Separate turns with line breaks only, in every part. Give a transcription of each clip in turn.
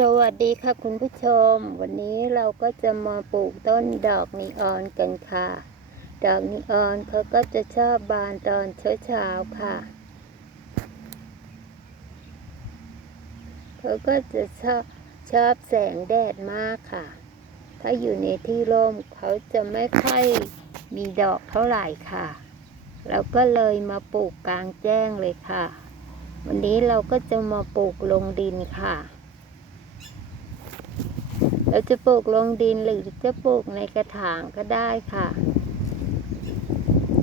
สวัสดีค่ะคุณผู้ชม วันนี้เราก็จะมาปลูกต้นดอกนีออนกันค่ะ ดอกนีออนเขาก็จะชอบบานตอนเช้าๆค่ะเขาก็จะชอบชอบแสงแดดมากค่ะ ถ้าอยู่ในที่ร่มเขาจะไม่ค่อยมีดอกเท่าไหร่ค่ะเราก็เลยมาปลูกกลางแจ้งเลยค่ะ วันนี้เราก็จะมาปลูกลงดินค่ะ เราจะปลูกลงดินหรือจะปลูกในกระถางก็ได้ค่ะ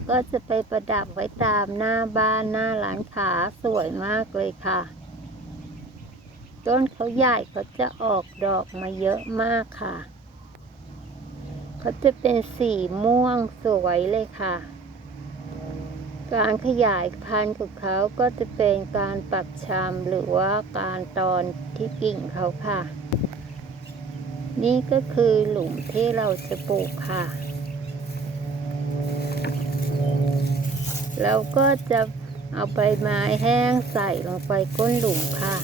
ก็จะไปประดับไว้ตามหน้าบ้านหน้าร้านค้าสวยมากเลยค่ะ ต้นเขาใหญ่เขาจะออกดอกมาเยอะมากค่ะ เขาจะเป็นสีม่วงสวยเลยค่ะ การขยายพันธุ์ของเขาก็จะเป็นการปรับชำหรือว่าการตอนที่กิ่งเขาค่ะ นี่ก็คือหลุมที่เราจะปลูกค่ะ เราก็จะเอาใบไม้แห้งใส่ลงไปก้นหลุมค่ะ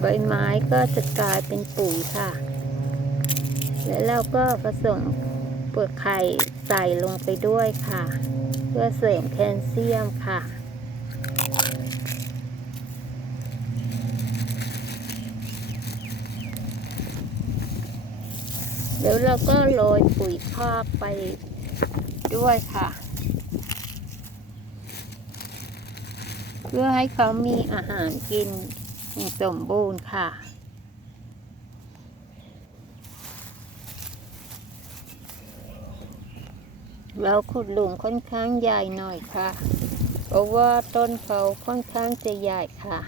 ใบไม้ก็จะกลายเป็นปุ๋ยค่ะ แล้วเราก็ผสมเปลือกไข่ใส่ลงไปด้วยค่ะ เพื่อเสริมแคลเซียมค่ะ ยวเราก็โรยปุ๋ยคอกไปด้วยค่ะ เพื่อให้เขามีอาหารกินอย่างสมบูรณ์ค่ะเราขุดหลุมค่อนข้างใหญ่หน่อยค่ะ เพราะว่าต้นเขาค่อนข้างจะใหญ่ค่ะ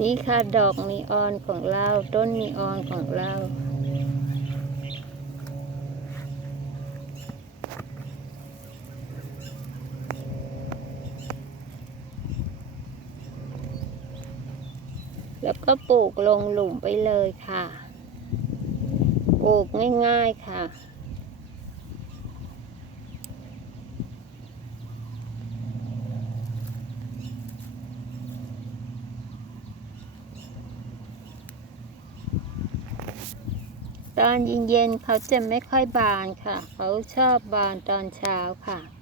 นี่ค่ะดอกนีออนของเรา ต้นนีออนของเรา แล้วก็ปลูกลงหลุมไปเลยค่ะ ปลูกง่ายๆค่ะ ตอนเย็นๆเขาจะไม่ค่อยบานค่ะ เขาชอบบานตอนเช้าค่ะ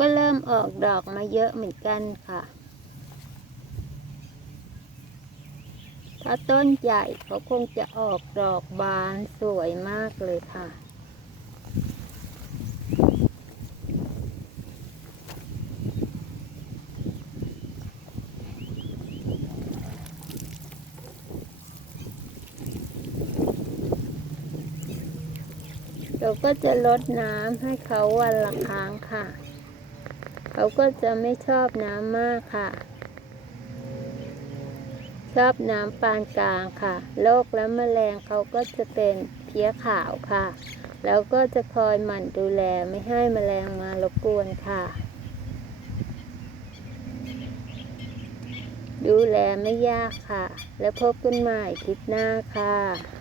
ก็เริ่มออกดอกมาเยอะเหมือนกันค่ะ ถ้าต้นใหญ่เขาคงจะออกดอกบานสวยมากเลยค่ะ เราก็จะลดน้ำให้เขาวันละครั้งค่ะ เขาก็จะไม่ชอบน้ำมากค่ะ ชอบน้ำปานกลางค่ะ โรคและแมลงเขาก็จะเป็นเพี้ยขาวค่ะ แล้วก็จะคอยหมั่นดูแลไม่ให้แมลงมารบกวนค่ะ ดูแลไม่ยากค่ะ แล้วพบกันใหม่คลิปหน้าค่ะ